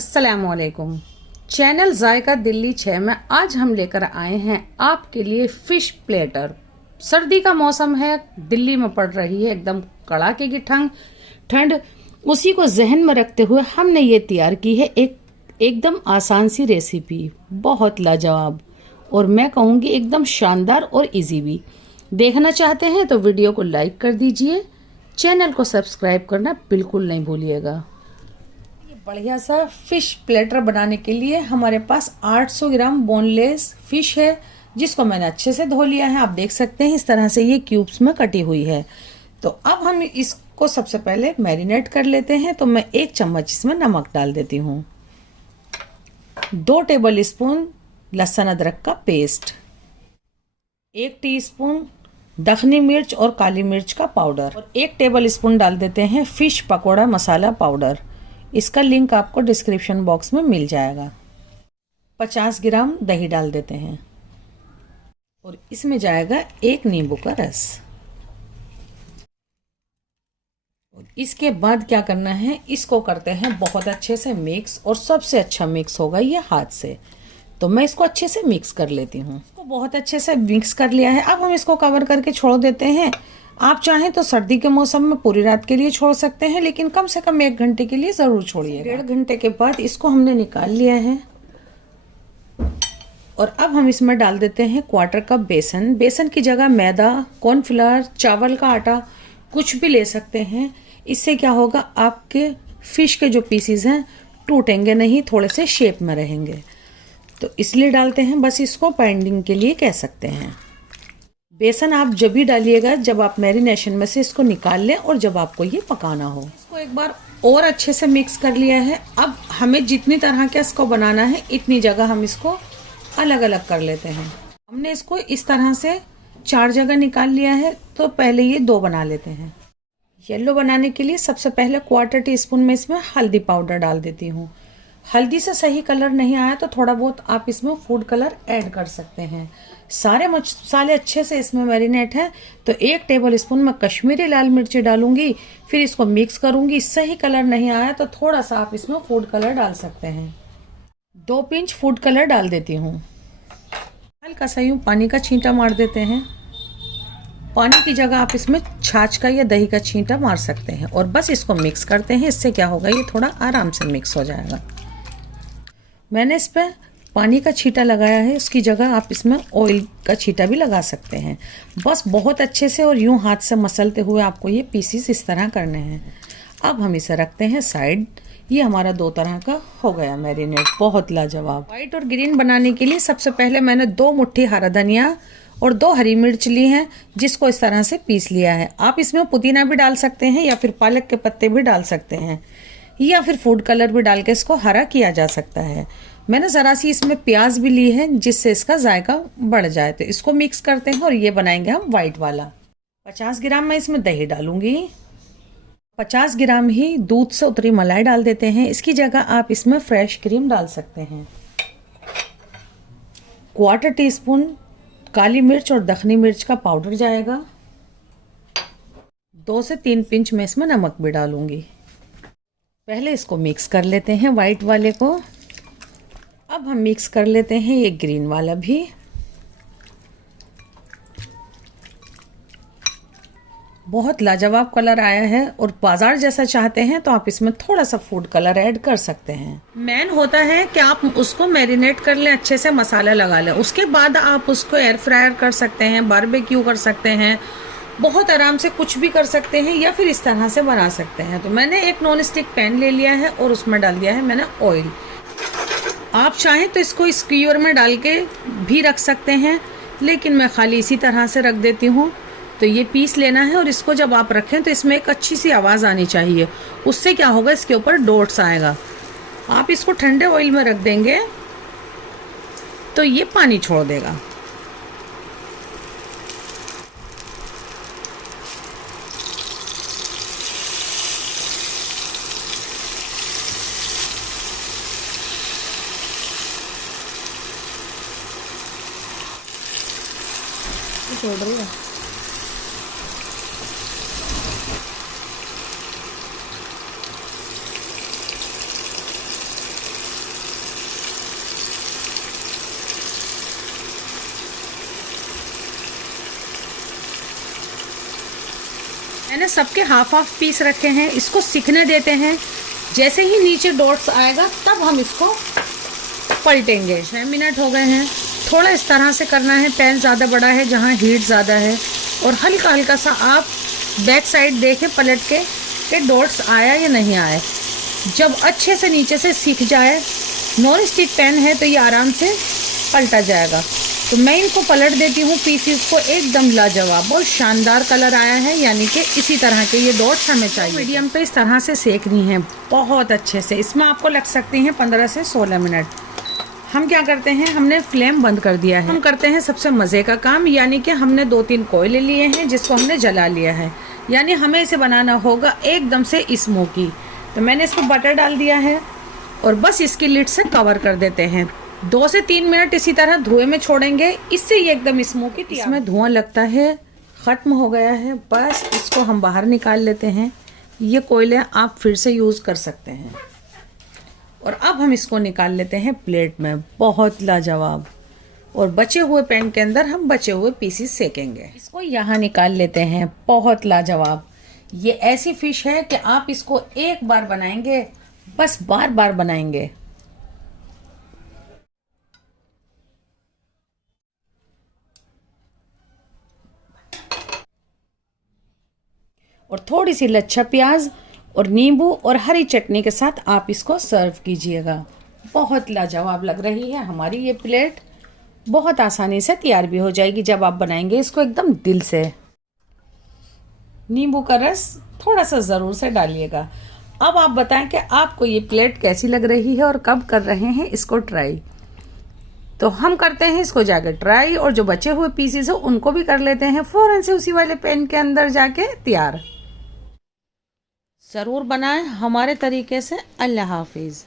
अस्सलामुअलैकुम। चैनल जायका दिल्ली 6 में आज हम लेकर आए हैं आपके लिए फिश प्लेटर। सर्दी का मौसम है, दिल्ली में पड़ रही है एकदम कड़ाके की ठंड। उसी को जहन में रखते हुए हमने ये तैयार की है एकदम आसान सी रेसिपी, बहुत लाजवाब और मैं कहूँगी एकदम शानदार और इजी भी। देखना चाहते हैं तो वीडियो को लाइक कर दीजिए, चैनल को सब्सक्राइब करना बिल्कुल नहीं भूलिएगा। बढ़िया सा फिश प्लेटर बनाने के लिए हमारे पास 800 ग्राम बोनलेस फिश है, जिसको मैंने अच्छे से धो लिया है। आप देख सकते हैं इस तरह से ये क्यूब्स में कटी हुई है। तो अब हम इसको सबसे पहले मैरिनेट कर लेते हैं। तो मैं 1 चम्मच इसमें नमक डाल देती हूँ, 2 टेबल स्पून लहसुन अदरक का पेस्ट, 1 टीस्पून दखनी मिर्च और काली मिर्च का पाउडर और 1 टेबल स्पून डाल देते हैं फिश पकौड़ा मसाला पाउडर। इसका लिंक आपको डिस्क्रिप्शन बॉक्स में मिल जाएगा। 50 ग्राम दही डाल देते हैं और इसमें जाएगा 1 नींबू का रस। और इसके बाद क्या करना है, इसको करते हैं बहुत अच्छे से मिक्स, और सबसे अच्छा मिक्स होगा ये हाथ से। तो मैं इसको अच्छे से मिक्स कर लेती हूँ। इसको बहुत अच्छे से मिक्स कर लिया है। अब हम इसको कवर करके छोड़ देते हैं। आप चाहें तो सर्दी के मौसम में पूरी रात के लिए छोड़ सकते हैं, लेकिन कम से कम 1 घंटे के लिए जरूर छोड़िए। 1.5 घंटे के बाद इसको हमने निकाल लिया है और अब हम इसमें डाल देते हैं 1/4 कप बेसन। बेसन की जगह मैदा, कॉर्नफ्लावर, चावल का आटा कुछ भी ले सकते हैं। इससे क्या होगा, आपके फिश के जो पीसीज हैं टूटेंगे नहीं, थोड़े से शेप में रहेंगे। तो इसलिए डालते हैं, बस इसको बाइंडिंग के लिए कह सकते हैं। बेसन आप जब भी डालिएगा जब आप मैरिनेशन में से इसको निकाल लें और जब आपको ये पकाना हो। इसको एक बार और अच्छे से मिक्स कर लिया है। अब हमें जितनी तरह का इसको बनाना है इतनी जगह हम इसको अलग अलग कर लेते हैं। हमने इसको इस तरह से 4 जगह निकाल लिया है, तो पहले ये 2 बना लेते हैं। येलो बनाने के लिए सबसे पहले 1/4 टीस्पून में इसमें हल्दी पाउडर डाल देती हूँ। हल्दी से सही कलर नहीं आया तो थोड़ा बहुत आप इसमें फूड कलर ऐड कर सकते हैं। सारे मसाले अच्छे से इसमें मैरिनेट हैं, तो 1 टेबल स्पून में कश्मीरी लाल मिर्ची डालूंगी। फिर इसको मिक्स करूंगी। सही कलर नहीं आया तो थोड़ा सा आप इसमें फूड कलर डाल सकते हैं। 2 पिंच फूड कलर डाल देती हूँ। हल्का सा यूं पानी का छींटा मार देते हैं। पानी की जगह आप इसमें छाछ का या दही का छींटा मार सकते हैं और बस इसको मिक्स करते हैं। इससे क्या होगा, ये थोड़ा आराम से मिक्स हो जाएगा। मैंने इस पर पानी का छींटा लगाया है, उसकी जगह आप इसमें ऑयल का छींटा भी लगा सकते हैं। बस बहुत अच्छे से और यूं हाथ से मसलते हुए आपको ये पीसीस इस तरह करने हैं। अब हम इसे रखते हैं साइड। ये हमारा 2 तरह का हो गया मैरिनेट, बहुत लाजवाब। व्हाइट और ग्रीन बनाने के लिए सबसे पहले मैंने 2 मुट्ठी हरा धनिया और 2 हरी मिर्च ली हैं, जिसको इस तरह से पीस लिया है। आप इसमें पुदीना भी डाल सकते हैं या फिर पालक के पत्ते भी डाल सकते हैं, या फिर फूड कलर भी डाल के इसको हरा किया जा सकता है। मैंने ज़रा सी इसमें प्याज भी ली है, जिससे इसका जायका बढ़ जाए। तो इसको मिक्स करते हैं और ये बनाएंगे हम वाइट वाला। 50 ग्राम मैं इसमें दही डालूंगी। 50 ग्राम ही दूध से उतरी मलाई डाल देते हैं। इसकी जगह आप इसमें फ्रेश क्रीम डाल सकते हैं। 1/4 टीस्पून काली मिर्च और दखनी मिर्च का पाउडर जाएगा। 2 से 3 पिंच मैं इसमें नमक भी डालूंगी। पहले इसको मिक्स कर लेते हैं वाइट वाले को। अब हम मिक्स कर लेते हैं ये ग्रीन वाला भी। बहुत लाजवाब कलर आया है और बाजार जैसा चाहते हैं तो आप इसमें थोड़ा सा फूड कलर ऐड कर सकते हैं। मेन होता है कि आप उसको मैरिनेट कर लें, अच्छे से मसाला लगा लें। उसके बाद आप उसको एयर फ्रायर कर सकते हैं, बारबेक्यू कर सकते हैं, बहुत आराम से कुछ भी कर सकते हैं, या फिर इस तरह से बना सकते हैं। तो मैंने एक नॉन स्टिक पैन ले लिया है और उसमें डाल दिया है मैंने ऑयल। आप चाहें तो इसको स्क्यूअर में डाल के भी रख सकते हैं, लेकिन मैं खाली इसी तरह से रख देती हूँ। तो ये पीस लेना है और इसको जब आप रखें तो इसमें एक अच्छी सी आवाज़ आनी चाहिए। उससे क्या होगा, इसके ऊपर डॉट्स आएगा। आप इसको ठंडे ऑयल में रख देंगे तो ये पानी छोड़ देगा। छोड़ रही है। मैंने सबके हाफ हाफ पीस रखे हैं, इसको सीखने देते हैं। जैसे ही नीचे डॉट्स आएगा तब हम इसको पलटेंगे। 6 मिनट हो गए हैं। थोड़ा इस तरह से करना है, पैन ज़्यादा बड़ा है जहाँ हीट ज़्यादा है, और हल्का हल्का सा आप बैक साइड देखें पलट के कि डॉट्स आया या नहीं आया। जब अच्छे से नीचे से सीख जाए, नॉन स्टिक पैन है तो ये आराम से पलटा जाएगा। तो मैं इनको पलट देती हूँ पीसीस को। एकदम लाजवाब, बहुत शानदार कलर आया है, यानी कि इसी तरह के ये डॉट्स हमें चाहिए। मीडियम पे इस तरह से सेकनी है बहुत अच्छे से। इसमें आपको लग सकते हैं 15 से 16 मिनट। हम क्या करते हैं, हमने फ्लेम बंद कर दिया है। हम करते हैं सबसे मज़े का काम, यानी कि हमने 2-3 कोयले लिए हैं जिसको हमने जला लिया है, यानी हमें इसे बनाना होगा एकदम से स्मोकी। तो मैंने इसको बटर डाल दिया है और बस इसकी लिड से कवर कर देते हैं। 2 से 3 मिनट इसी तरह धुएं में छोड़ेंगे, इससे ये एकदम स्मोकी तैयार। इसमें धुआं लगता है, ख़त्म हो गया है। बस इसको हम बाहर निकाल लेते हैं। ये कोयले आप फिर से यूज़ कर सकते हैं। और अब हम इसको निकाल लेते हैं प्लेट में। बहुत लाजवाब। और बचे हुए पैन के अंदर हम बचे हुए पीसीस सेकेंगे। इसको यहाँ निकाल लेते हैं। बहुत लाजवाब। ये ऐसी फिश है कि आप इसको एक बार बनाएंगे, बस बार बार बनाएंगे। और थोड़ी सी लच्छा प्याज और नींबू और हरी चटनी के साथ आप इसको सर्व कीजिएगा। बहुत लाजवाब लग रही है हमारी ये प्लेट। बहुत आसानी से तैयार भी हो जाएगी जब आप बनाएंगे इसको एकदम दिल से। नींबू का रस थोड़ा सा ज़रूर से डालिएगा। अब आप बताएं कि आपको ये प्लेट कैसी लग रही है और कब कर रहे हैं इसको ट्राई। तो हम करते हैं इसको जाकर ट्राई, और जो बचे हुए पीसेस हो उनको भी कर लेते हैं फ़ौरन से उसी वाले पैन के अंदर जाके तैयार। ज़रूर बनाएं हमारे तरीके से। अल्लाह हाफिज़।